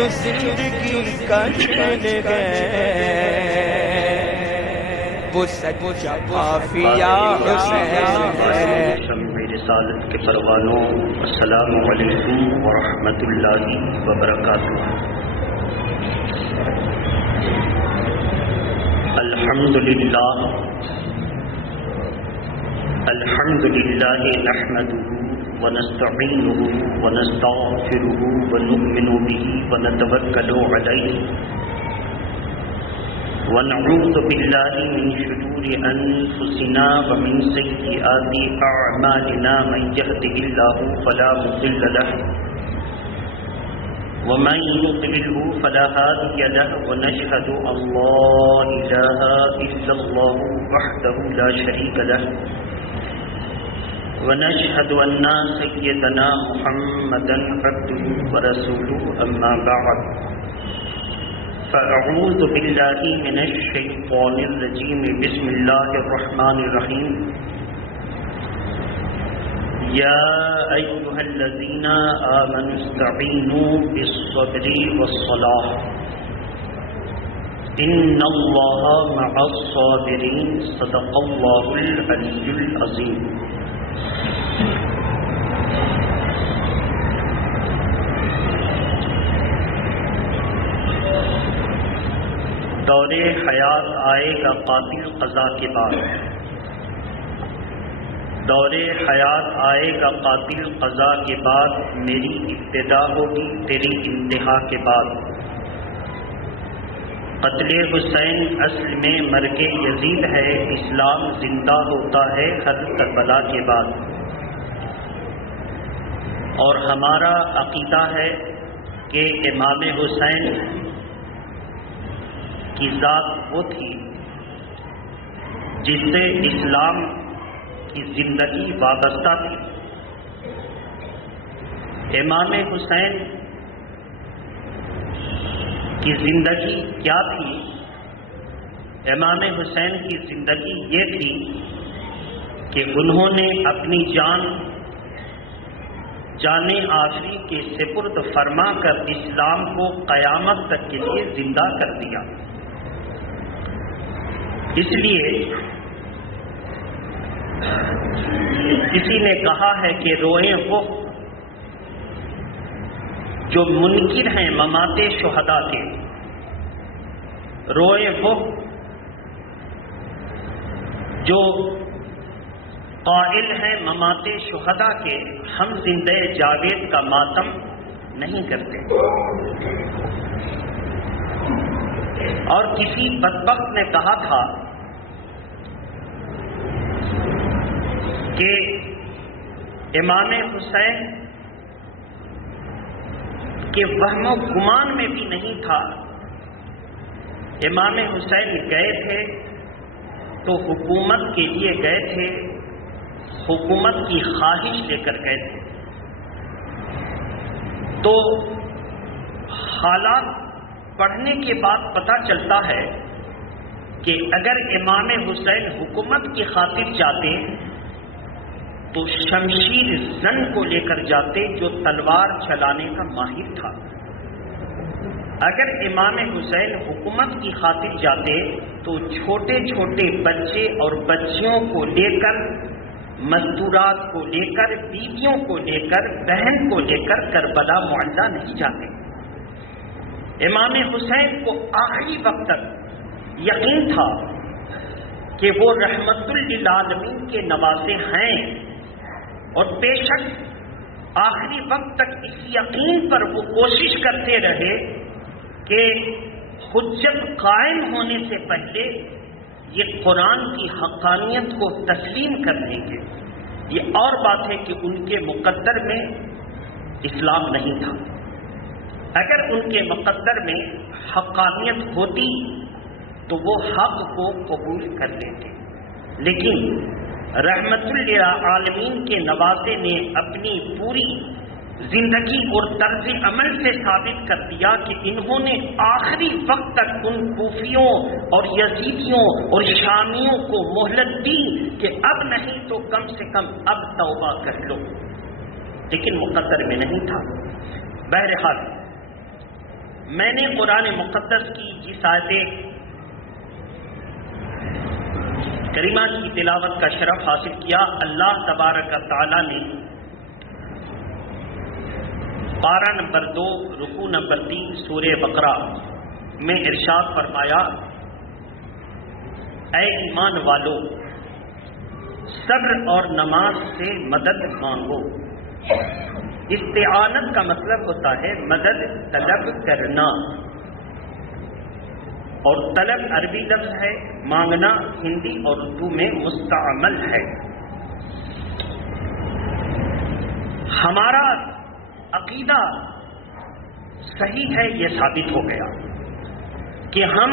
جو زندگی کا چین ہے وہ سچا قافیہ حسین ہے۔ شمع رسالت کے پروانوں، السلام علیکم ورحمۃ اللہ وبرکاتہ۔ الحمد للہ نحمده ونستعینه ونستغفره ونؤمن به ونتوکل علیہ ونعوذ باللہ من شرور انفسنا ومن سیئات اعمالنا من يهده الله فلا مضل له ومن يضلل فلا هادي له ونشهد ان لا اله الا الله وحده لا شريك له ونشهد ان سيدنا محمدا عبده ورسوله اما بعد فأعوذ بالله من الشيطان الرجيم بسم الله الرحمن الرحيم يا أيها الذين آمنوا استعينوا بالصبر والصلاة إن الله مع الصابرين صدق الله العلي العظيم۔ دور حیات آئے گا قاتل قضا کے بعد، دور حیات آئے گا قاتل قضا کے بعد، میری ابتدا ہوگی تیری انتہا کے بعد۔ قتل حسین اصل میں مرگ یزید ہے، اسلام زندہ ہوتا ہے ہر کربلا کے بعد۔ اور ہمارا عقیدہ ہے کہ امام حسین کی ذات وہ تھی جس سے اسلام کی زندگی وابستہ تھی۔ امام حسین کی زندگی کیا تھی؟ امام حسین کی زندگی یہ تھی کہ انہوں نے اپنی جان آخری کے سپرد فرما کر اسلام کو قیامت تک کے لیے زندہ کر دیا۔ اس لیے کسی نے کہا ہے کہ روئیں وہ جو منکر ہیں ممات شہداء کے، روئیں وہ جو قائل ہیں ممات شہداء کے، ہم زندہ جاوید کا ماتم نہیں کرتے۔ اور کسی بدبخت نے کہا تھا کہ امام حسین کے وہم و گمان میں بھی نہیں تھا۔ امام حسین گئے تھے تو حکومت کے لیے گئے تھے، حکومت کی خواہش لے کر گئے تھے۔ تو حالات پڑھنے کے بعد پتہ چلتا ہے کہ اگر امام حسین حکومت کی خاطر جاتے تو شمشیر زن کو لے کر جاتے جو تلوار چلانے کا ماہر تھا۔ اگر امام حسین حکومت کی خاطر جاتے تو چھوٹے چھوٹے بچے اور بچیوں کو لے کر، مزدورات کو لے کر، بیویوں کو لے کر، بہن کو لے کر کربلا معلّہ نہیں جاتے۔ امام حسین کو آخری وقت تک یقین تھا کہ وہ رحمت للعالمین کے نواسے ہیں، اور بے شک آخری وقت تک اس یقین پر وہ کوشش کرتے رہے کہ حجت قائم ہونے سے پہلے یہ قرآن کی حقانیت کو تسلیم کر لیں گے۔ یہ اور بات ہے کہ ان کے مقدر میں اسلام نہیں تھا۔ اگر ان کے مقدر میں حقانیت ہوتی تو وہ حق کو قبول کر لیتے، لیکن رحمت للعالمین کے نواسے نے اپنی پوری زندگی اور طرز عمل سے ثابت کر دیا کہ انہوں نے آخری وقت تک ان کوفیوں اور یزیدیوں اور شامیوں کو مہلت دی کہ اب نہیں تو کم سے کم اب توبہ کر لو، لیکن مقدر میں نہیں تھا۔ بہرحال میں نے قرآن مقدس کی جس آیت کریمہ کی تلاوت کا شرف حاصل کیا، اللہ تبارک تعالی نے پارہ نمبر 2 رکوع نمبر 3 سورہ بقرہ میں ارشاد فرمایا، اے ایمان والو صبر اور نماز سے مدد مانگو۔ استعانت کا مطلب ہوتا ہے مدد طلب کرنا، اور طلب عربی لفظ ہے، مانگنا ہندی اور اردو میں مستعمل ہے۔ ہمارا عقیدہ صحیح ہے، یہ ثابت ہو گیا کہ ہم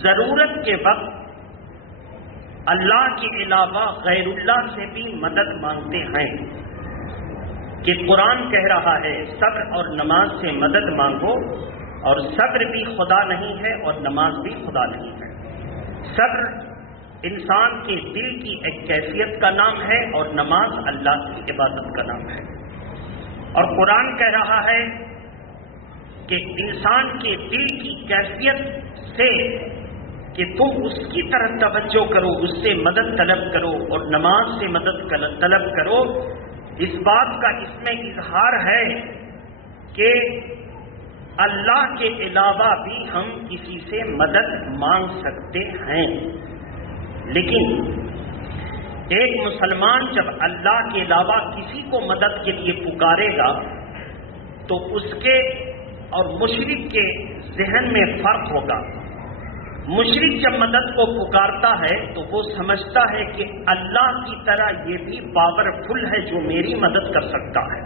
ضرورت کے وقت اللہ کے علاوہ غیر اللہ سے بھی مدد مانگتے ہیں، کہ قرآن کہہ رہا ہے صبر اور نماز سے مدد مانگو، اور صبر بھی خدا نہیں ہے اور نماز بھی خدا نہیں ہے۔ صبر انسان کے دل کی ایک کیفیت کا نام ہے اور نماز اللہ کی عبادت کا نام ہے۔ اور قرآن کہہ رہا ہے کہ انسان کے دل کی کیفیت سے کہ تم اس کی طرف توجہ کرو، اس سے مدد طلب کرو اور نماز سے مدد طلب کرو، اس بات کا اس میں اظہار ہے کہ اللہ کے علاوہ بھی ہم کسی سے مدد مانگ سکتے ہیں، لیکن ایک مسلمان جب اللہ کے علاوہ کسی کو مدد کے لیے پکارے گا تو اس کے اور مشرک کے ذہن میں فرق ہوگا۔ مشرک جب مدد کو پکارتا ہے تو وہ سمجھتا ہے کہ اللہ کی طرح یہ بھی پاورفل ہے جو میری مدد کر سکتا ہے،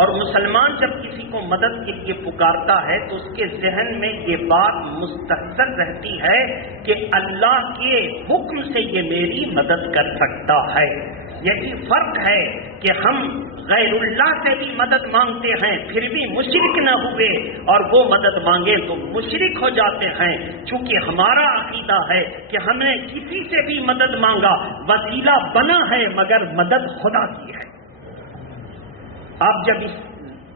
اور مسلمان جب کسی کو مدد کے لیے پکارتا ہے تو اس کے ذہن میں یہ بات مستحضر رہتی ہے کہ اللہ کے حکم سے یہ میری مدد کر سکتا ہے۔ یہی فرق ہے کہ ہم غیر اللہ سے بھی مدد مانگتے ہیں پھر بھی مشرک نہ ہوئے، اور وہ مدد مانگے تو مشرک ہو جاتے ہیں، چونکہ ہمارا عقیدہ ہے کہ ہم نے کسی سے بھی مدد مانگا وسیلہ بنا ہے مگر مدد خدا کی ہے۔ آپ جب اس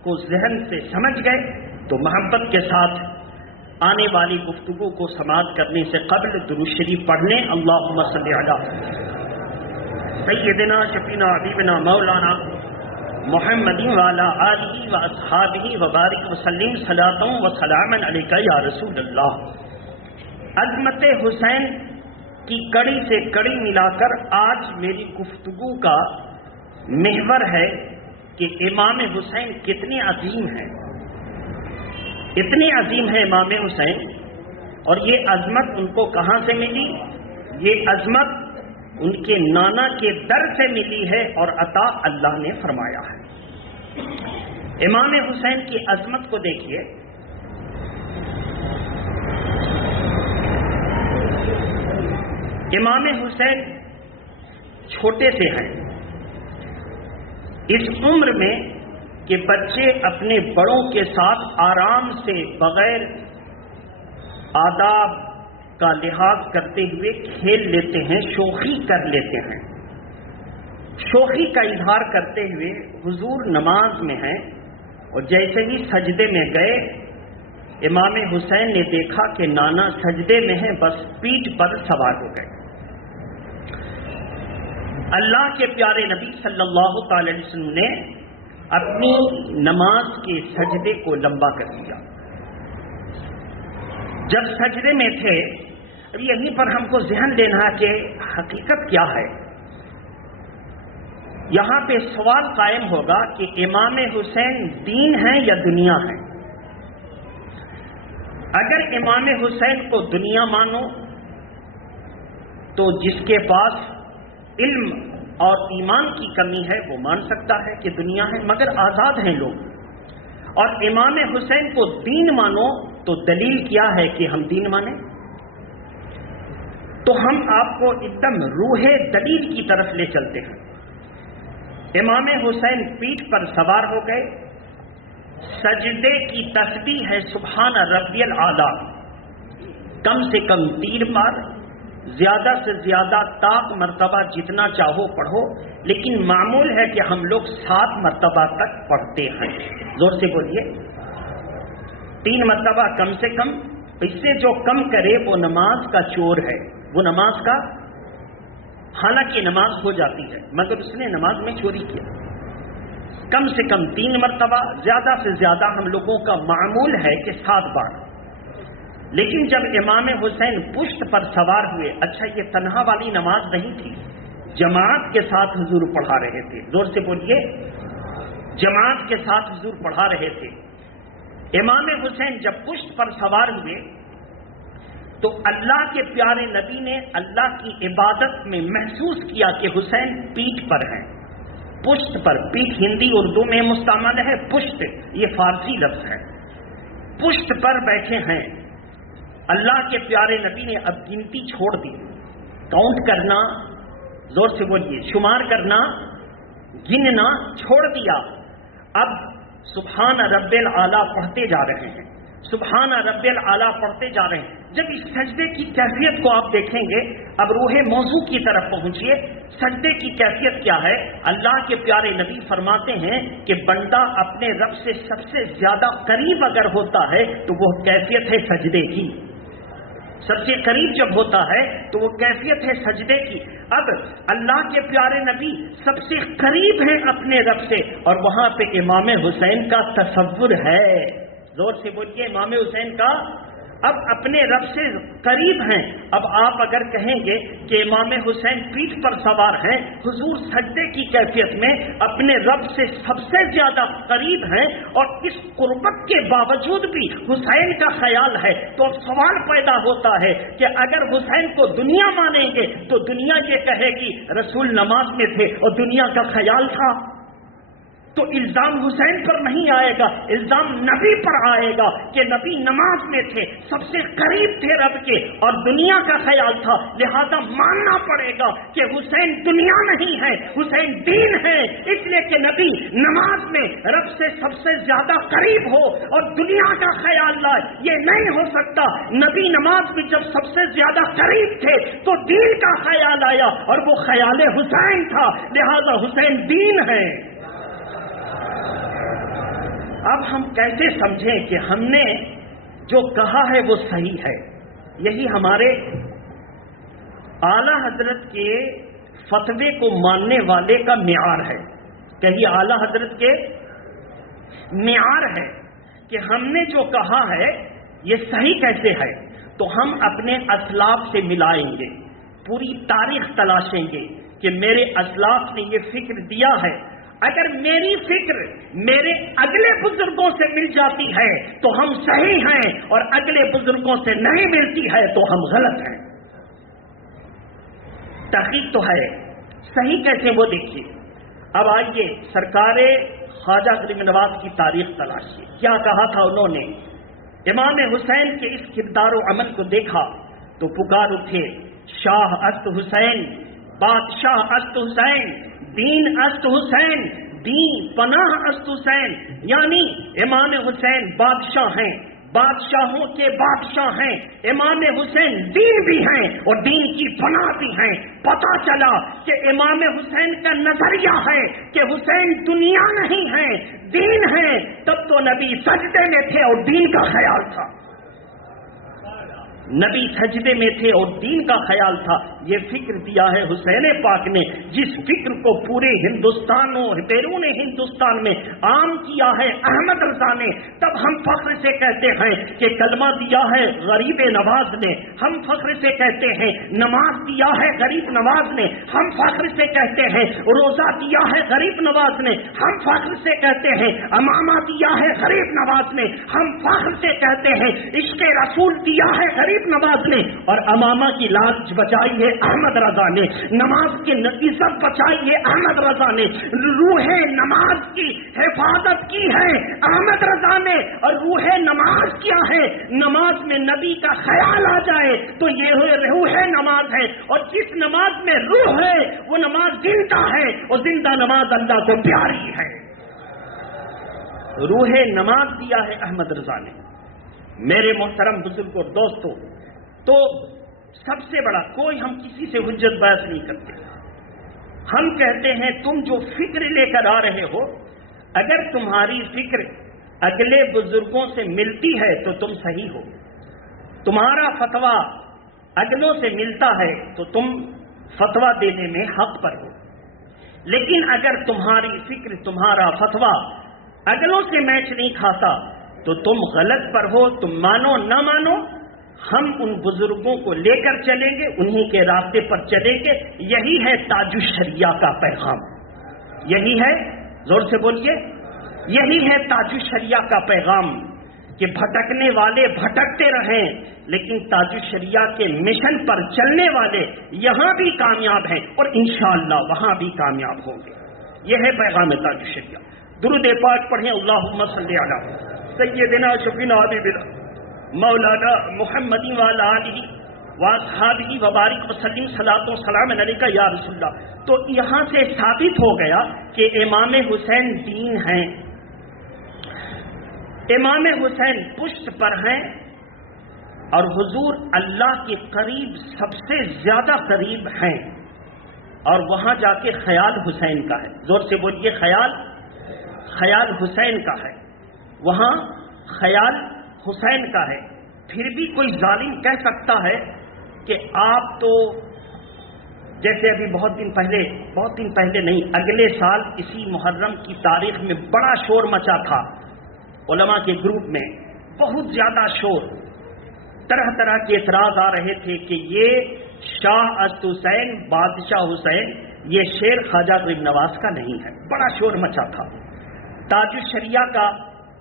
کو ذہن سے سمجھ گئے تو محبت کے ساتھ آنے والی گفتگو کو سماعت کرنے سے قبل درود شریف پڑھ لیں۔ اللہم صلی علی سیدنا شفینا حبیبنا مولانا محمد وعلی آلہ واصحابہ وبارک وسلم صلاۃ و سلام علیک یا رسول اللہ۔ عظمت حسین کی کڑی سے کڑی ملا کر آج میری گفتگو کا محور ہے کہ امام حسین کتنے عظیم ہیں، اتنے عظیم ہے امام حسین، اور یہ عظمت ان کو کہاں سے ملی؟ یہ عظمت ان کے نانا کے در سے ملی ہے اور عطا اللہ نے فرمایا ہے۔ امام حسین کی عظمت کو دیکھیے، امام حسین چھوٹے سے ہیں، اس عمر میں کہ بچے اپنے بڑوں کے ساتھ آرام سے بغیر آداب کا لحاظ کرتے ہوئے کھیل لیتے ہیں، شوخی کر لیتے ہیں۔ شوخی کا اظہار کرتے ہوئے حضور نماز میں ہیں، اور جیسے ہی سجدے میں گئے امام حسین نے دیکھا کہ نانا سجدے میں ہیں، بس پیٹھ پر سوار ہو گئے۔ اللہ کے پیارے نبی صلی اللہ تعالی علیہ وسلم نے اپنی نماز کے سجدے کو لمبا کر دیا۔ جب سجدے میں تھے، اب یہیں پر ہم کو ذہن دینا کہ حقیقت کیا ہے۔ یہاں پہ سوال قائم ہوگا کہ امام حسین دین ہیں یا دنیا ہے؟ اگر امام حسین کو دنیا مانو تو جس کے پاس علم اور ایمان کی کمی ہے وہ مان سکتا ہے کہ دنیا ہے، مگر آزاد ہیں لوگ۔ اور امام حسین کو دین مانو تو دلیل کیا ہے کہ ہم دین مانیں؟ تو ہم آپ کو ایک دم روح دلیل کی طرف لے چلتے ہیں۔ امام حسین پیٹھ پر سوار ہو گئے، سجدے کی تسبیح ہے سبحان ربی الاعلیٰ، کم سے کم 3 بار، زیادہ سے زیادہ طاق مرتبہ جتنا چاہو پڑھو، لیکن معمول ہے کہ ہم لوگ 7 مرتبہ تک پڑھتے ہیں۔ زور سے بولیے 3 مرتبہ کم سے کم، اس سے جو کم کرے وہ نماز کا چور ہے، وہ نماز کا، حالانکہ نماز ہو جاتی ہے مگر اس نے نماز میں چوری کیا۔ کم سے کم 3 مرتبہ، زیادہ سے زیادہ ہم لوگوں کا معمول ہے کہ 7 بار۔ لیکن جب امام حسین پشت پر سوار ہوئے، اچھا یہ تنہا والی نماز نہیں تھی، جماعت کے ساتھ حضور پڑھا رہے تھے، زور سے بولیے، جماعت کے ساتھ حضور پڑھا رہے تھے۔ امام حسین جب پشت پر سوار ہوئے تو اللہ کے پیارے نبی نے اللہ کی عبادت میں محسوس کیا کہ حسین پیٹھ پر ہیں، پشت پر، پیٹھ ہندی اردو میں مستعمل ہے، پشت یہ فارسی لفظ ہے، پشت پر بیٹھے ہیں۔ اللہ کے پیارے نبی نے اب گنتی چھوڑ دی، کاؤنٹ کرنا، زور سے بولیے، شمار کرنا، گننا چھوڑ دیا۔ اب سبحان رب الاعلیٰ پڑھتے جا رہے ہیں، سبحان رب الاعلیٰ پڑھتے جا رہے ہیں۔ جب اس سجدے کی کیفیت کو آپ دیکھیں گے، اب روح موضوع کی طرف پہنچیے، سجدے کی کیفیت کیا ہے؟ اللہ کے پیارے نبی فرماتے ہیں کہ بندہ اپنے رب سے سب سے زیادہ قریب اگر ہوتا ہے تو وہ کیفیت ہے سجدے کی، سب سے قریب جب ہوتا ہے تو وہ کیفیت ہے سجدے کی۔ اب اللہ کے پیارے نبی سب سے قریب ہیں اپنے رب سے، اور وہاں پہ امام حسین کا تصور ہے، زور سے بولیے، امام حسین کا اب اپنے رب سے قریب ہیں۔ اب آپ اگر کہیں گے کہ امام حسین پیٹھ پر سوار ہیں، حضور سجدے کی کیفیت میں اپنے رب سے سب سے زیادہ قریب ہیں، اور اس قربت کے باوجود بھی حسین کا خیال ہے، تو اب سوال پیدا ہوتا ہے کہ اگر حسین کو دنیا مانیں گے تو دنیا یہ کہے گی رسول نماز میں تھے اور دنیا کا خیال تھا، تو الزام حسین پر نہیں آئے گا، الزام نبی پر آئے گا کہ نبی نماز میں تھے، سب سے قریب تھے رب کے، اور دنیا کا خیال تھا، لہذا ماننا پڑے گا کہ حسین دنیا نہیں ہے، حسین دین ہے، اس لیے کہ نبی نماز میں رب سے سب سے زیادہ قریب ہو اور دنیا کا خیال لائے، یہ نہیں ہو سکتا۔ نبی نماز میں جب سب سے زیادہ قریب تھے تو دین کا خیال آیا، اور وہ خیال حسین تھا، لہذا حسین دین ہے۔ اب ہم کیسے سمجھیں کہ ہم نے جو کہا ہے وہ صحیح ہے؟ یہی ہمارے اعلی حضرت کے فتوے کو ماننے والے کا معیار ہے، کہیں اعلی حضرت کے معیار ہے کہ ہم نے جو کہا ہے یہ صحیح کیسے ہے؟ تو ہم اپنے اسلاف سے ملائیں گے، پوری تاریخ تلاشیں گے کہ میرے اسلاف نے یہ فکر دیا ہے۔ اگر میری فکر میرے اگلے بزرگوں سے مل جاتی ہے تو ہم صحیح ہیں، اور اگلے بزرگوں سے نہیں ملتی ہے تو ہم غلط ہیں۔ تحقیق تو ہے، صحیح کیسے وہ دیکھیے۔ اب آئیے سرکار خواجہ غریب نواز کی تاریخ تلاشیے، کیا کہا تھا انہوں نے؟ امام حسین کے اس کردار و عمل کو دیکھا تو پکار اٹھے، شاہ است حسین، بادشاہ است حسین، دین است حسین، دین پناہ است حسین، یعنی امام حسین بادشاہ ہیں، بادشاہوں کے بادشاہ ہیں، امام حسین دین بھی ہیں اور دین کی پناہ بھی ہیں۔ پتہ چلا کہ امام حسین کا نظریہ ہے کہ حسین دنیا نہیں ہے، دین ہے، تب تو نبی سجدے میں تھے اور دین کا خیال تھا، نبی سجدے میں تھے اور دین کا خیال تھا۔ یہ فکر دیا ہے حسین پاک نے، جس فکر کو پورے ہندوستان اور بیرون ہندوستان میں عام کیا ہے احمد رضا نے۔ تب ہم فخر سے کہتے ہیں کہ کلمہ دیا ہے غریب نواز نے، ہم فخر سے کہتے ہیں نماز دیا ہے غریب نواز نے، ہم فخر سے کہتے ہیں روزہ دیا ہے غریب نواز نے، ہم فخر سے کہتے ہیں امامہ دیا ہے غریب نواز نے، ہم فخر سے کہتے ہیں عشق رسول دیا ہے غریب نواز نے، اور امامہ کی لاج بچائی ہے احمد رضا نے، نماز کی عزت بچائی ہے احمد رضا نے، روح نماز کی حفاظت کی ہے احمد رضا نے، اور روح نماز کیا ہے؟ نماز میں نبی کا خیال آ جائے تو یہ روح نماز ہے، اور جس نماز میں روح ہے وہ نماز زندہ ہے، اور زندہ نماز اللہ کو پیاری ہے۔ روح نماز دیا ہے احمد رضا نے۔ میرے محترم بزرگ اور دوستو، تو سب سے بڑا کوئی ہم کسی سے حجت بحث نہیں کرتے، ہم کہتے ہیں تم جو فکر لے کر آ رہے ہو، اگر تمہاری فکر اگلے بزرگوں سے ملتی ہے تو تم صحیح ہو، تمہارا فتویٰ اگلوں سے ملتا ہے تو تم فتویٰ دینے میں حق پر ہو، لیکن اگر تمہاری فکر، تمہارا فتویٰ اگلوں سے میچ نہیں کھاتا تو تم غلط پر ہو، تم مانو نہ مانو، ہم ان بزرگوں کو لے کر چلیں گے، انہی کے راستے پر چلیں گے۔ یہی ہے تاج الشریعہ کا پیغام، یہی ہے، زور سے بولیے، یہی ہے تاج الشریعہ کا پیغام کہ بھٹکنے والے بھٹکتے رہیں، لیکن تاج الشریعہ کے مشن پر چلنے والے یہاں بھی کامیاب ہیں اور انشاءاللہ وہاں بھی کامیاب ہوں گے۔ یہ ہے پیغام تاج الشریعہ۔ درود پاک پڑھیں، اللہم صلی علی سیدنا شفینا حبیبنا مولانا محمد وعلی آلہ واصحابہ وبارک وسلم، صلاۃ و سلام علیکہ یا رسول اللہ۔ تو یہاں سے ثابت ہو گیا کہ امام حسین دین ہیں، امام حسین پشت پر ہیں، اور حضور اللہ کے قریب سب سے زیادہ قریب ہیں، اور وہاں جا کے خیال حسین کا ہے۔ زور سے بولیے، خیال حسین کا ہے، وہاں خیال حسین کا ہے۔ پھر بھی کوئی ظالم کہہ سکتا ہے کہ آپ تو جیسے ابھی بہت دن پہلے نہیں، اگلے سال اسی محرم کی تاریخ میں بڑا شور مچا تھا علماء کے گروپ میں، بہت زیادہ شور، طرح طرح کے اعتراض آ رہے تھے کہ یہ شاہ اسد حسین، بادشاہ حسین، یہ شعر خواجہ غریب نواز کا نہیں ہے، بڑا شور مچا تھا۔ تاج الشریعہ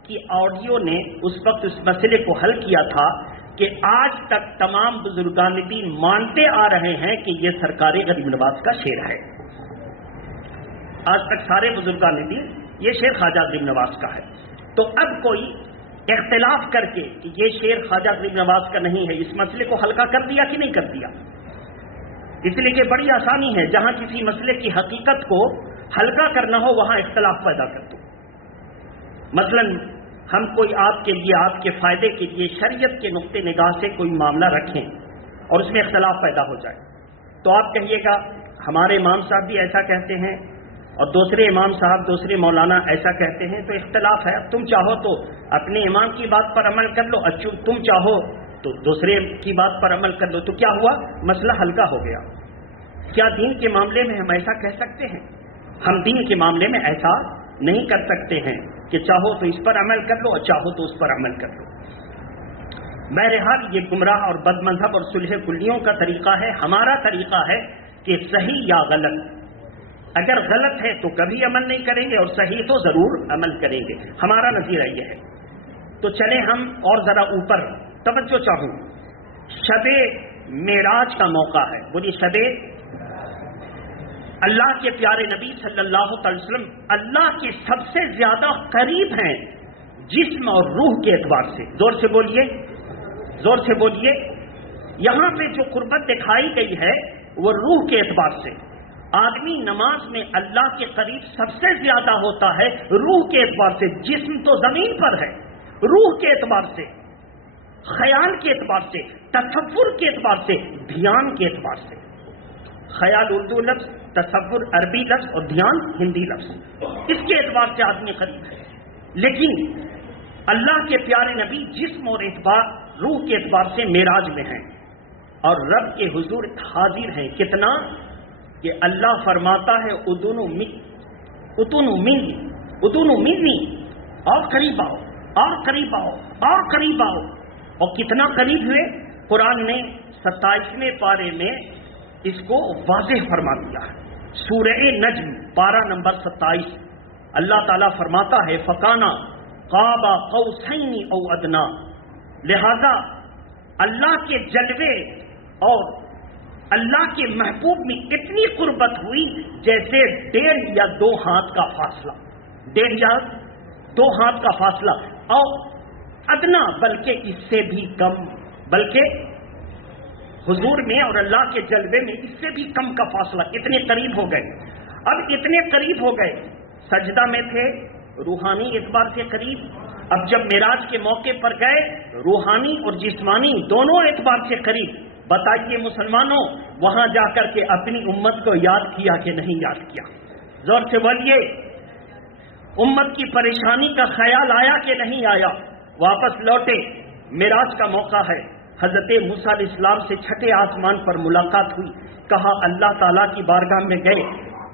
کی آڈیو نے اس وقت اس مسئلے کو حل کیا تھا کہ آج تک تمام بزرگان دین مانتے آ رہے ہیں کہ یہ سرکار غریب نواز کا شعر ہے، آج تک سارے بزرگان دین یہ شعر خواجہ غریب نواز کا ہے۔ تو اب کوئی اختلاف کر کے کہ یہ شعر خواجہ غریب نواز کا نہیں ہے، اس مسئلے کو ہلکا کر دیا کہ نہیں کر دیا؟ اس لیے کہ بڑی آسانی ہے، جہاں کسی مسئلے کی حقیقت کو ہلکا کرنا ہو وہاں اختلاف پیدا کر دو۔ مثلا ہم کوئی آپ کے لیے، آپ کے فائدے کے لیے شریعت کے نقطۂ نگاہ سے کوئی معاملہ رکھیں اور اس میں اختلاف پیدا ہو جائے، تو آپ کہیے گا ہمارے امام صاحب بھی ایسا کہتے ہیں اور دوسرے امام صاحب، دوسرے مولانا ایسا کہتے ہیں، تو اختلاف ہے۔ تم چاہو تو اپنے امام کی بات پر عمل کر لو، تم چاہو تو دوسرے کی بات پر عمل کر لو، تو کیا ہوا؟ مسئلہ ہلکا ہو گیا۔ کیا دین کے معاملے میں ہم ایسا کہہ سکتے ہیں؟ ہم دین کے معاملے میں ایسا نہیں کر سکتے ہیں کہ چاہو تو اس پر عمل کر لو اور چاہو تو اس پر عمل کر لو۔ بہرحال یہ گمراہ اور بد مذہب اور صلح کلیوں کا طریقہ ہے۔ ہمارا طریقہ ہے کہ صحیح یا غلط، اگر غلط ہے تو کبھی عمل نہیں کریں گے اور صحیح تو ضرور عمل کریں گے، ہمارا نظریہ یہ ہے۔ تو چلیں ہم اور ذرا اوپر توجہ چاہوں، شب معراج کا موقع ہے، بولیے شب، اللہ کے پیارے نبی صلی اللہ علیہ وسلم اللہ کے سب سے زیادہ قریب ہیں جسم اور روح کے اعتبار سے۔ زور سے بولیے، زور سے بولیے۔ یہاں پہ جو قربت دکھائی گئی ہے وہ روح کے اعتبار سے۔ آدمی نماز میں اللہ کے قریب سب سے زیادہ ہوتا ہے روح کے اعتبار سے۔ جسم تو زمین پر ہے، روح کے اعتبار سے، خیال کے اعتبار سے، تصور کے اعتبار سے، دھیان کے اعتبار سے۔ خیال اردو لفظ، تصور عربی لفظ اور دھیان ہندی لفظ، اس کے اعتبار سے آدمی قریب ہے۔ لیکن اللہ کے پیارے نبی جسم اور اعتبار، روح کے اعتبار سے معراج میں ہیں اور رب کے حضور حاضر ہیں۔ کتنا کہ اللہ فرماتا ہے ادونو منی، اور قریب آؤ، اور قریب آؤ، اور قریب آؤ۔ اور کتنا قریب ہوئے؟ قرآن نے 27ویں پارے میں اس کو واضح فرما دیا ہے۔ سورہ نجم پارہ نمبر 27، اللہ تعالیٰ فرماتا ہے فَكَانَ قَابَ قَوْسَيْنِ أَوْ أَدْنَىٰ۔ لہذا اللہ کے جلوے اور اللہ کے محبوب میں اتنی قربت ہوئی جیسے 1.5 یا 2 ہاتھ کا فاصلہ، 1.5 یا 2 ہاتھ کا فاصلہ، اور ادنا بلکہ اس سے بھی کم، بلکہ حضور میں اور اللہ کے جلوے میں اس سے بھی کم کا فاصلہ، اتنے قریب ہو گئے۔ اب اتنے قریب ہو گئے، سجدہ میں تھے روحانی اعتبار سے قریب، اب جب معراج کے موقع پر گئے روحانی اور جسمانی دونوں اعتبار سے قریب۔ بتائیے مسلمانوں، وہاں جا کر کے اپنی امت کو یاد کیا کہ نہیں یاد کیا؟ زور سے بولیے۔ امت کی پریشانی کا خیال آیا کہ نہیں آیا؟ واپس لوٹے، معراج کا موقع ہے، حضرت موسیٰ علیہ السلام سے چھٹے آسمان پر ملاقات ہوئی، کہا اللہ تعالیٰ کی بارگاہ میں گئے،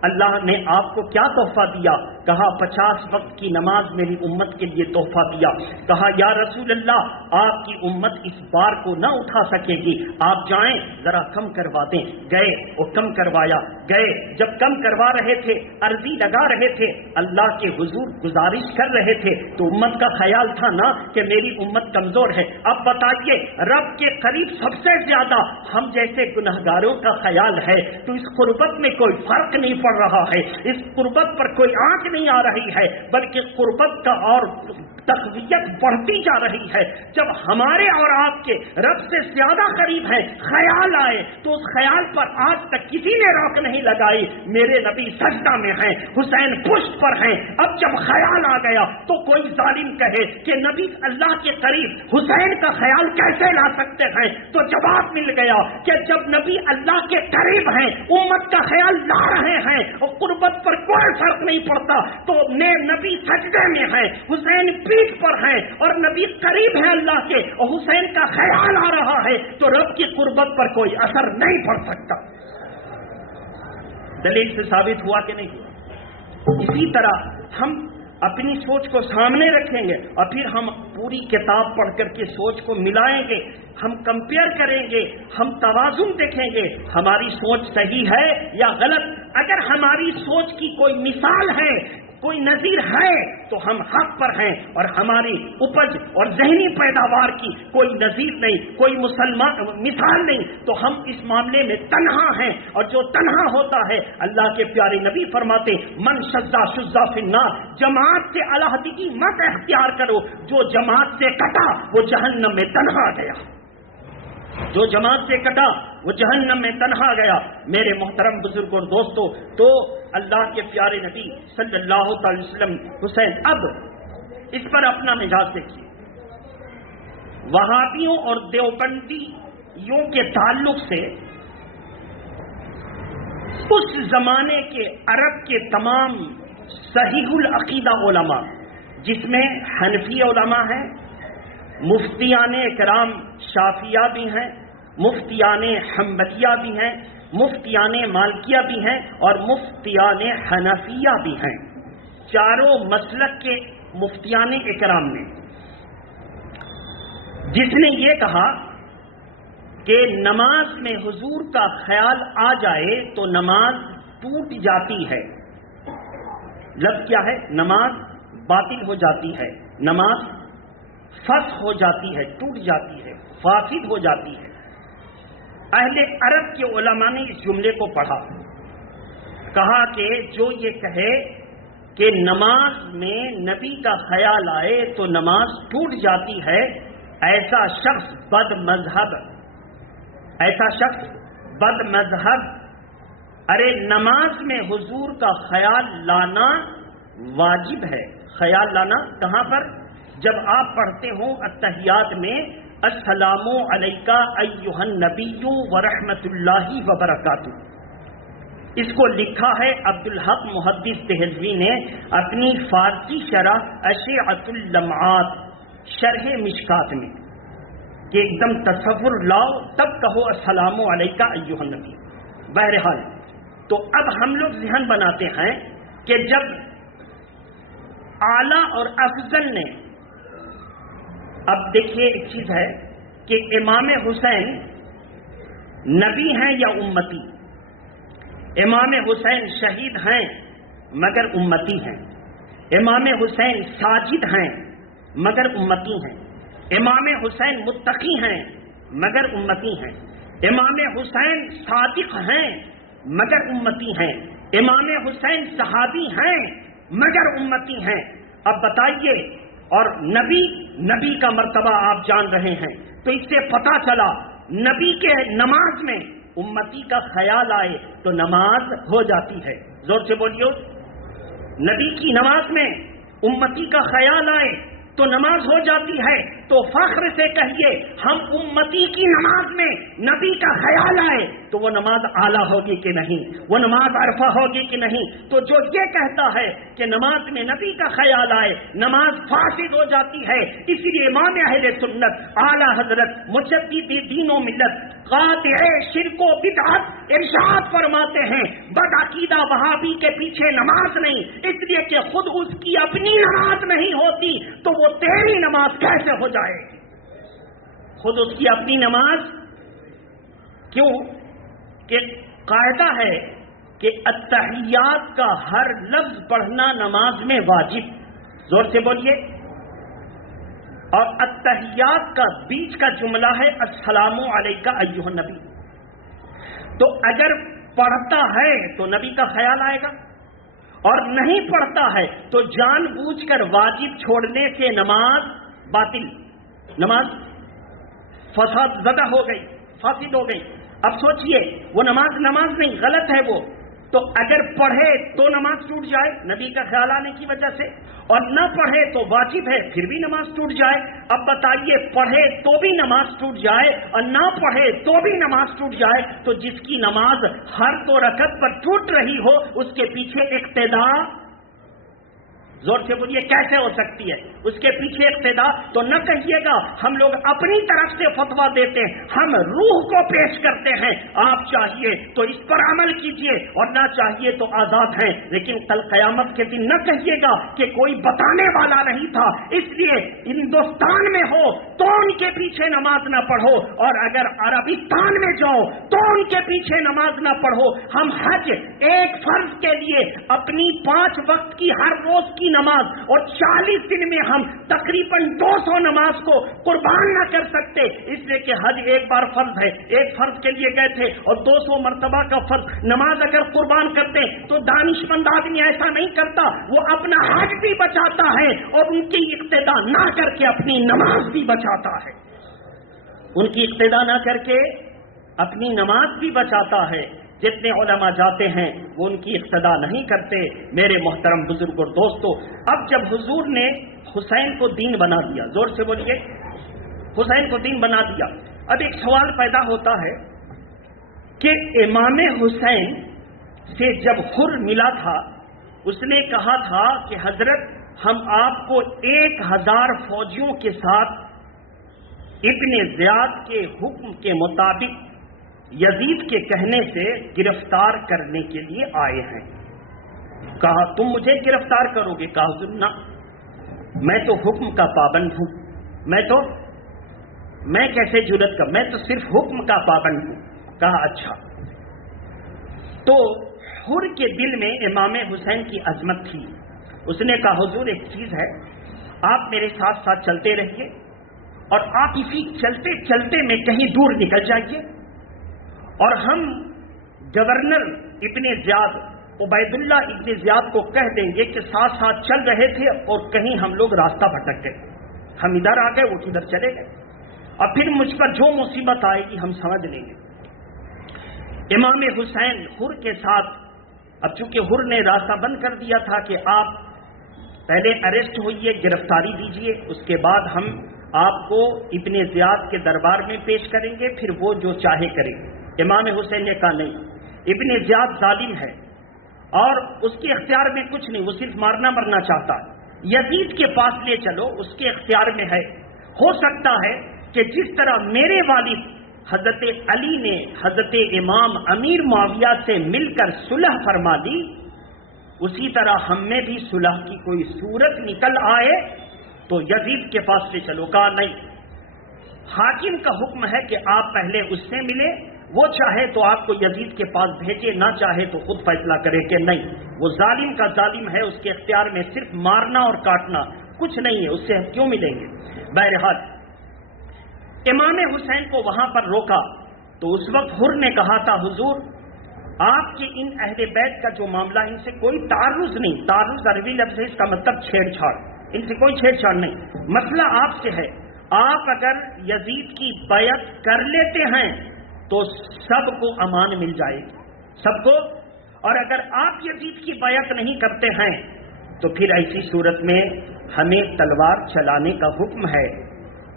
اللہ نے آپ کو کیا تحفہ دیا؟ کہا 50 وقت کی نماز میری امت کے لیے تحفہ دیا۔ کہا یا رسول اللہ آپ کی امت اس بار کو نہ اٹھا سکے گی، آپ جائیں ذرا کم کروا دیں۔ گئے وہ کم کروایا، گئے جب کم کروا رہے تھے، عرضی لگا رہے تھے، اللہ کے حضور گزارش کر رہے تھے، تو امت کا خیال تھا نا کہ میری امت کمزور ہے۔ اب بتائیے رب کے قریب سب سے زیادہ ہم جیسے گنہگاروں کا خیال ہے، تو اس قربت میں کوئی فرق نہیں پڑ رہا ہے، اس قربت پر کوئی آنچ نہیں آ رہی ہے، بلکہ قربت کا اور تقویت بڑھتی جا رہی ہے۔ جب ہمارے اور آپ کے رب سے زیادہ قریب ہیں، خیال آئے تو اس خیال پر آج تک کسی نے روک نہیں لگائی۔ میرے نبی سجدہ میں ہیں، حسین پشت پر ہیں، اب جب خیال آ گیا تو کوئی ظالم کہے کہ نبی اللہ کے قریب حسین کا خیال کیسے لا سکتے ہیں، تو جواب مل گیا کہ جب نبی اللہ کے قریب ہیں، امت کا خیال لا رہے ہیں اور قربت پر کوئی فرق نہیں پڑتا، تو نبی سجدے میں ہیں، حسین پیٹھ پر ہیں اور نبی قریب ہے اللہ کے اور حسین کا خیال آ رہا ہے، تو رب کی قربت پر کوئی اثر نہیں پڑ سکتا۔ دلیل سے ثابت ہوا کہ نہیں ہوا؟ اسی طرح ہم اپنی سوچ کو سامنے رکھیں گے اور پھر ہم پوری کتاب پڑھ کر کے سوچ کو ملائیں گے، ہم کمپیئر کریں گے، ہم توازن دیکھیں گے ہماری سوچ صحیح ہے یا غلط۔ اگر ہماری سوچ کی کوئی مثال ہے، کوئی نظیر ہے، تو ہم حق پر ہیں، اور ہماری اپج اور ذہنی پیداوار کی کوئی نظیر نہیں، کوئی مثال نہیں، تو ہم اس معاملے میں تنہا ہیں۔ اور جو تنہا ہوتا ہے، اللہ کے پیارے نبی فرماتے من شذا شذا فی النار، جماعت سے علیحدگی مت اختیار کرو، جو جماعت سے کٹا وہ جہنم میں تنہا گیا، جو جماعت سے کٹا وہ جہنم میں تنہا گیا۔ میرے محترم بزرگ اور دوستو، تو اللہ کے پیارے نبی صلی اللہ علیہ وسلم حسین، اب اس پر اپنا مزاج دیکھیے۔ وہابیوں اور دیوبندیوں کے تعلق سے اس زمانے کے عرب کے تمام صحیح العقیدہ علماء، جس میں حنفی علماء ہیں، مفتیان کرام شافعیہ بھی ہیں، مفتیان حنبلیہ بھی ہیں، مفتیان مالکیہ بھی ہیں اور مفتیان حنفیہ بھی ہیں۔ چاروں مسلک کے مفتیان اکرام نے، جس نے یہ کہا کہ نماز میں حضور کا خیال آ جائے تو نماز ٹوٹ جاتی ہے۔ لفظ کیا ہے؟ نماز باطل ہو جاتی ہے، نماز فسخ ہو جاتی ہے، ٹوٹ جاتی ہے، فاسد ہو جاتی ہے۔ اہل عرب کے علماء نے اس جملے کو پڑھا، کہا کہ جو یہ کہے کہ نماز میں نبی کا خیال آئے تو نماز ٹوٹ جاتی ہے، ایسا شخص بد مذہب، ایسا شخص بد مذہب۔ ارے نماز میں حضور کا خیال لانا واجب ہے۔ خیال لانا کہاں پر؟ جب آپ پڑھتے ہو التحیات میں السلام علیکہ ایھا النبی ورحمۃ اللہ وبرکاتہ، اس کو لکھا ہے عبدالحق محدث دہلوی نے اپنی فارسی شرح اشعۃ اللمعات شرح مشکات میں، کہ ایک دم تصور لاؤ تب کہو السلام علیکہ ایھا النبی۔ بہرحال تو اب ہم لوگ ذہن بناتے ہیں کہ جب اعلیٰ اور افضل نے، اب دیکھیے ایک چیز ہے کہ امام حسین نبی ہیں یا امتی؟ امام حسین شہید ہیں مگر امتی ہیں، امام حسین ساجد ہیں مگر امتی ہیں، امام حسین متقی ہیں مگر امتی ہیں، امام حسین صادق ہیں مگر امتی ہیں، امام حسین صحابی ہیں مگر امتی ہیں۔ اب بتائیے، اور نبی کا مرتبہ آپ جان رہے ہیں، تو اس سے پتہ چلا نبی کے نماز میں امتی کا خیال آئے تو نماز ہو جاتی ہے۔ زور سے بولیو، نبی کی نماز میں امتی کا خیال آئے تو نماز ہو جاتی ہے تو فخر سے کہیے ہم امتی کی نماز میں نبی کا خیال آئے تو وہ نماز اعلیٰ ہوگی کہ نہیں، وہ نماز عرفہ ہوگی کہ نہیں. تو جو یہ کہتا ہے کہ نماز میں نبی کا خیال آئے نماز فاسد ہو جاتی ہے. اس لیے امام اہل سنت اعلیٰ حضرت مجدد دین و ملت قاطع شرک و بدعت ارشاد فرماتے ہیں بدعقیدہ وہابی کے پیچھے نماز نہیں، اس لیے کہ خود اس کی اپنی نماز نہیں ہوتی تو وہ تیری نماز کیسے ہو جائے گی؟ خود اس کی اپنی نماز کیوں کہ قاعدہ ہے کہ التحیات کا ہر لفظ پڑھنا نماز میں واجب. زور سے بولیے. اور التحیات کا بیچ کا جملہ ہے السلام علیکہ ایھا النبی. تو اگر پڑھتا ہے تو نبی کا خیال آئے گا، اور نہیں پڑھتا ہے تو جان بوجھ کر واجب چھوڑنے سے نماز باطل، نماز فساد زدہ ہو گئی، فاسد ہو گئی. اب سوچئے وہ نماز نہیں، غلط ہے وہ. تو اگر پڑھے تو نماز ٹوٹ جائے نبی کا خیال آنے کی وجہ سے، اور نہ پڑھے تو واجب ہے پھر بھی نماز ٹوٹ جائے. اب بتائیے پڑھے تو بھی نماز ٹوٹ جائے اور نہ پڑھے تو بھی نماز ٹوٹ جائے تو جس کی نماز ہر 2 رکعت پر ٹوٹ رہی ہو اس کے پیچھے اقتدا، زور سے بولیے کیسے ہو سکتی ہے؟ اس کے پیچھے اقتدا. تو نہ کہیے گا ہم لوگ اپنی طرف سے فتویٰ دیتے ہیں، ہم روح کو پیش کرتے ہیں. آپ چاہیے تو اس پر عمل کیجئے اور نہ چاہیے تو آزاد ہیں. لیکن کل قیامت کے دن نہ کہیے گا کہ کوئی بتانے والا نہیں تھا اس لیے ہندوستان میں ہو تو ان کے پیچھے نماز نہ پڑھو، اور اگر عربستان میں جاؤ تو ان کے پیچھے نماز نہ پڑھو. ہم حج ایک فرض کے لیے اپنی 5 وقت کی ہر روز کی نماز اور 40 دن میں ہم تقریباً 200 نماز کو قربان نہ کر سکتے، اس لیے کہ حج ایک بار فرض ہے، ایک فرض کے لیے گئے تھے اور 200 مرتبہ کا فرض نماز اگر قربان کرتے تو دانشمند آدمی ایسا نہیں کرتا، وہ اپنا حج بھی بچاتا ہے اور ان کی اقتدا نہ کر کے اپنی نماز بھی بچاتا ہے. ان کی اقتدا نہ کر کے اپنی نماز بھی بچاتا ہے. جتنے علماء جاتے ہیں وہ ان کی اقتدا نہیں کرتے. میرے محترم بزرگ اور دوستو، اب جب حضور نے حسین کو دین بنا دیا، زور سے بولیے حسین کو دین بنا دیا، اب ایک سوال پیدا ہوتا ہے کہ امام حسین سے جب حر ملا تھا اس نے کہا تھا کہ حضرت ہم آپ کو 1000 فوجیوں کے ساتھ ابن زیاد کے حکم کے مطابق یزید کے کہنے سے گرفتار کرنے کے لیے آئے ہیں. کہا تم مجھے گرفتار کرو گے؟ کہا حضور نہ، میں تو حکم کا پابند ہوں، میں کیسے جرأت کر، میں تو صرف حکم کا پابند ہوں. کہا اچھا. تو حر کے دل میں امام حسین کی عظمت تھی. اس نے کہا حضور ایک چیز ہے، آپ میرے ساتھ ساتھ چلتے رہیے اور آپ اسی چلتے چلتے میں کہیں دور نکل جائیے اور ہم گورنر ابن زیاد عبید اللہ ابن زیاد کو کہہ دیں گے کہ ساتھ ساتھ چل رہے تھے اور کہیں ہم لوگ راستہ بھٹک گئے، ہم ادھر آ گئے وہ ادھر چلے گئے، اور پھر مجھ پر جو مصیبت آئے گی ہم سمجھ لیں گے. امام حسین حر کے ساتھ، اب چونکہ حر نے راستہ بند کر دیا تھا کہ آپ پہلے اریسٹ ہوئیے، گرفتاری دیجئے، اس کے بعد ہم آپ کو ابن زیاد کے دربار میں پیش کریں گے، پھر وہ جو چاہے کریں گے. امام حسین نے کہا نہیں، ابن زیاد ظالم ہے اور اس کے اختیار میں کچھ نہیں، وہ صرف مارنا مرنا چاہتا ہے. یزید کے پاس لے چلو، اس کے اختیار میں ہے. ہو سکتا ہے کہ جس طرح میرے والد حضرت علی نے حضرت امام امیر معاویہ سے مل کر صلح فرما دی، اسی طرح ہم میں بھی صلح کی کوئی صورت نکل آئے تو یزید کے پاس لے چلو. کہا نہیں، حاکم کا حکم ہے کہ آپ پہلے اس سے ملے، وہ چاہے تو آپ کو یزید کے پاس بھیجے، نہ چاہے تو خود فیصلہ کرے کہ نہیں، وہ ظالم کا ظالم ہے، اس کے اختیار میں صرف مارنا اور کاٹنا، کچھ نہیں ہے، اس سے ہم کیوں ملیں گے. بہرحال امام حسین کو وہاں پر روکا تو اس وقت حر نے کہا تھا حضور آپ کے ان اہل بیت کا جو معاملہ ان سے کوئی تعرض نہیں، تعرض عربی لفظ ہے، اس کا مطلب چھیڑ چھاڑ، ان سے کوئی چھیڑ چھاڑ نہیں، مسئلہ آپ سے ہے. آپ اگر یزید کی بیعت کر لیتے ہیں تو سب کو امان مل جائے گی، سب کو، اور اگر آپ یزید کی بیعت نہیں کرتے ہیں تو پھر ایسی صورت میں ہمیں تلوار چلانے کا حکم ہے۔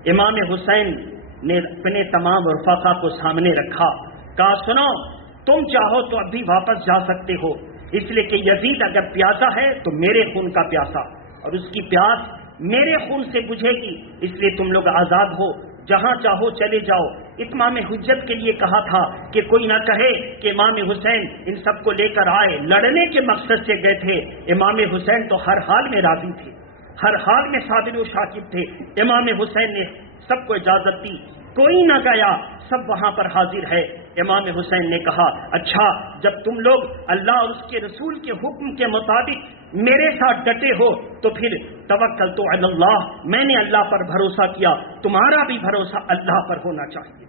امام حسین نے اپنے تمام رفقا کو سامنے رکھا، کہا سنو تم چاہو تو اب بھی واپس جا سکتے ہو، اس لیے کہ یزید اگر پیاسا ہے تو میرے خون کا پیاسا، اور اس کی پیاس میرے خون سے بجھے گی، اس لیے تم لوگ آزاد ہو، جہاں چاہو چلے جاؤ۔ اتمام حجت کے لیے کہا تھا کہ کوئی نہ کہے کہ امام حسین ان سب کو لے کر آئے، لڑنے کے مقصد سے گئے تھے۔ امام حسین تو ہر حال میں راضی تھے، ہر حال میں صابر و شاکر تھے۔ امام حسین نے سب کو اجازت دی، کوئی نہ گیا، سب وہاں پر حاضر ہے۔ امام حسین نے کہا اچھا جب تم لوگ اللہ اور اس کے رسول کے حکم کے مطابق میرے ساتھ ڈٹے ہو تو پھر توکلت علی اللہ، میں نے اللہ پر بھروسہ کیا، تمہارا بھی بھروسہ اللہ پر ہونا چاہیے۔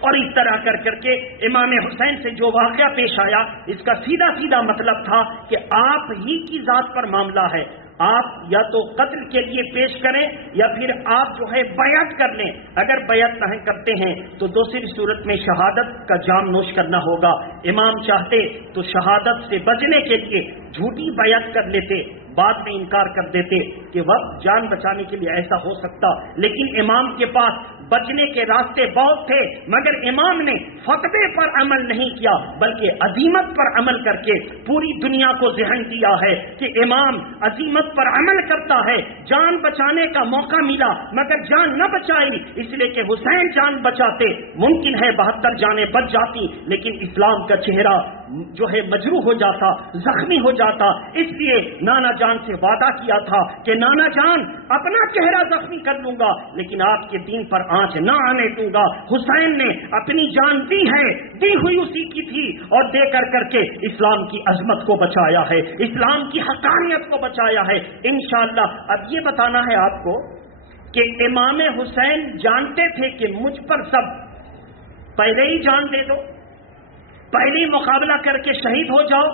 اور اس طرح کر کر کے امام حسین سے جو واقعہ پیش آیا، اس کا سیدھا سیدھا مطلب تھا کہ آپ ہی کی ذات پر معاملہ ہے، آپ یا تو قتل کے لیے پیش کریں یا پھر آپ جو ہے بیعت کر لیں۔ اگر بیعت نہیں کرتے ہیں تو دوسری صورت میں شہادت کا جام نوش کرنا ہوگا۔ امام چاہتے تو شہادت سے بچنے کے لیے جھوٹی بیعت کر لیتے، بعد میں انکار کر دیتے کہ وقت جان بچانے کے لیے ایسا ہو سکتا، لیکن امام کے پاس بچنے کے راستے بہت تھے، مگر امام نے فتوے پر عمل نہیں کیا بلکہ عزیمت پر عمل کر کے پوری دنیا کو ذہن دیا ہے کہ امام عزیمت پر عمل کرتا ہے۔ جان بچانے کا موقع ملا مگر جان نہ بچائی، اس لیے کہ حسین جان بچاتے ممکن ہے 72 جانیں بچ جاتی، لیکن اسلام کا چہرہ جو ہے مجروح ہو جاتا، زخمی ہو جاتا۔ اس لیے نانا جان سے وعدہ کیا تھا کہ نانا جان اپنا چہرہ زخمی کر لوں گا لیکن آپ کے دین پر آنچ نہ آنے دوں گا۔ حسین نے اپنی جان دی ہے، دی ہوئی اسی کی تھی، اور دے کر کے اسلام کی عظمت کو بچایا ہے، اسلام کی حقانیت کو بچایا ہے۔ انشاءاللہ اب یہ بتانا ہے آپ کو کہ امام حسین جانتے تھے کہ مجھ پر سب پہلے ہی جان دے دو، پہلے ہی مقابلہ کر کے شہید ہو جاؤ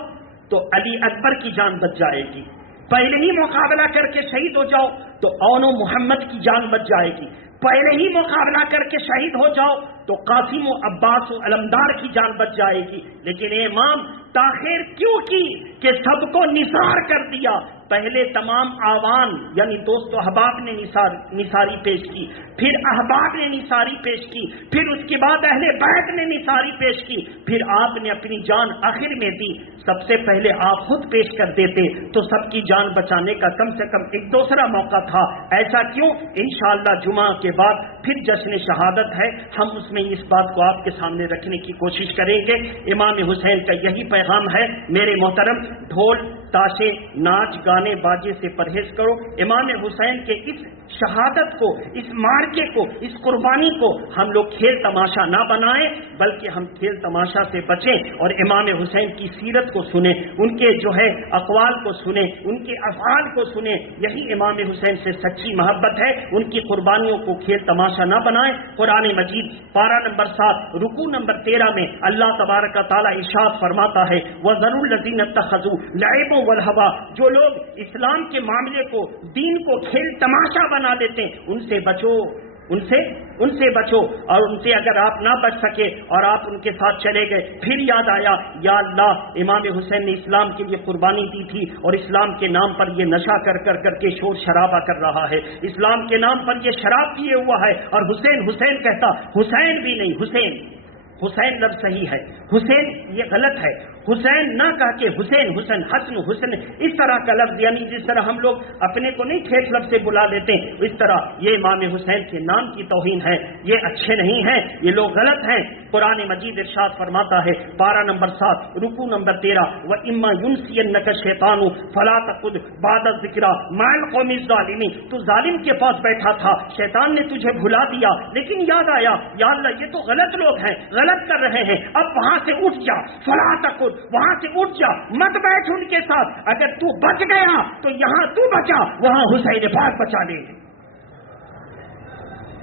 تو علی اکبر کی جان بچ جائے گی، پہلے ہی مقابلہ کر کے شہید ہو جاؤ تو اون و محمد کی جان بچ جائے گی، پہلے ہی مقابلہ کر کے شہید ہو جاؤ تو قاسم و عباس و علمدار کی جان بچ جائے گی۔ لیکن امام تاخیر کیوں کی کہ سب کو نثار کر دیا؟ پہلے تمام آوان یعنی دوست و احباب نے نثاری پیش کی، پھر احباب نے نثاری پیش کی، پھر اس کے بعد اہل بیت نے نثاری پیش کی، پھر آپ نے اپنی جان آخر میں دی۔ سب سے پہلے آپ خود پیش کر دیتے تو سب کی جان بچانے کا کم سے کم ایک دوسرا موقع تھا۔ ایسا کیوں؟ انشاءاللہ جمعہ کے بعد پھر جشن شہادت ہے، ہم اس میں اس بات کو آپ کے سامنے رکھنے کی کوشش کریں گے۔ امام حسین کا یہی پیغام ہے میرے محترم، ڈھول تاشے ناچ گانے باجے سے پرہیز کرو۔ امام حسین کے اس شہادت کو، اس مارکے کو، اس قربانی کو ہم لوگ کھیل تماشا نہ بنائیں بلکہ ہم کھیل تماشا سے بچیں اور امام حسین کی سیرت کو سنیں، ان کے جو ہے اقوال کو سنیں، ان کے افعال کو سنیں۔ یہی امام حسین سے سچی محبت ہے، ان کی قربانیوں کو کھیل تماشا نہ بنائیں۔ قرآن مجید پارہ نمبر 7 رکوع نمبر 13 میں اللہ تبارک و تعالی ارشاد فرماتا ہے وَذَرُوا الَّذِينَ اتَّخَذُوا لَعِبًا وَلَهْوًا، جو لوگ اسلام کے معاملے کو، دین کو کھیل تماشا بنا لیتے ہیں ان سے بچو، ان سے بچو۔ اور ان سے اگر آپ نہ بچ سکے اور آپ ان کے ساتھ چلے گئے، پھر یاد آیا یا اللہ امام حسین نے اسلام کے لیے قربانی دی تھی اور اسلام کے نام پر یہ نشہ کر کے شور شرابہ کر رہا ہے، اسلام کے نام پر یہ شراب پیے ہوا ہے، اور حسین حسین کہتا، حسین بھی نہیں، حسین لفظ صحیح ہے، حسین یہ غلط ہے، حسین نہ کہہ کے حسین حسن حسن اس طرح کا لفظ، یعنی جس طرح ہم لوگ اپنے کو نہیں ٹھیک لفظ سے بلا لیتے ہیں اس طرح یہ امام حسین کے نام کی توہین ہے، یہ اچھے نہیں ہیں، یہ لوگ غلط ہیں۔ قرآن مجید ارشاد فرماتا ہے پارہ نمبر 7 رکوع نمبر 13 وَإِمَّا يُنْسِيَنَّكَ الشَّيْطَانُ فَلَا تَقُعُدْ بَعْدَ الذِّكْرَىٰ مَعَ الْقَوْمِ الظَّالِمِينَ، تو ظالم کے پاس بیٹھا تھا، شیطان نے تجھے بھلا دیا لیکن یاد آیا یا اللہ یہ تو غلط لوگ ہیں، غلط کر رہے ہیں، اب وہاں سے اٹھ جا، فلا تقعد، وہاں سے اٹھ جا، مت بیٹھ ان کے ساتھ، اگر تو بچ گیا تو یہاں تو بچا، وہاں حسین پاک بچا لے۔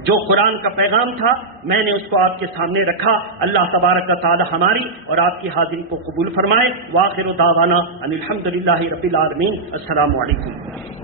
جو قرآن کا پیغام تھا میں نے اس کو آپ کے سامنے رکھا۔ اللہ تبارک و تعالی ہماری اور آپ کی حاضری کو قبول فرمائے۔ وآخر دعوانا ان الحمدللہ رب العالمین۔ السلام علیکم۔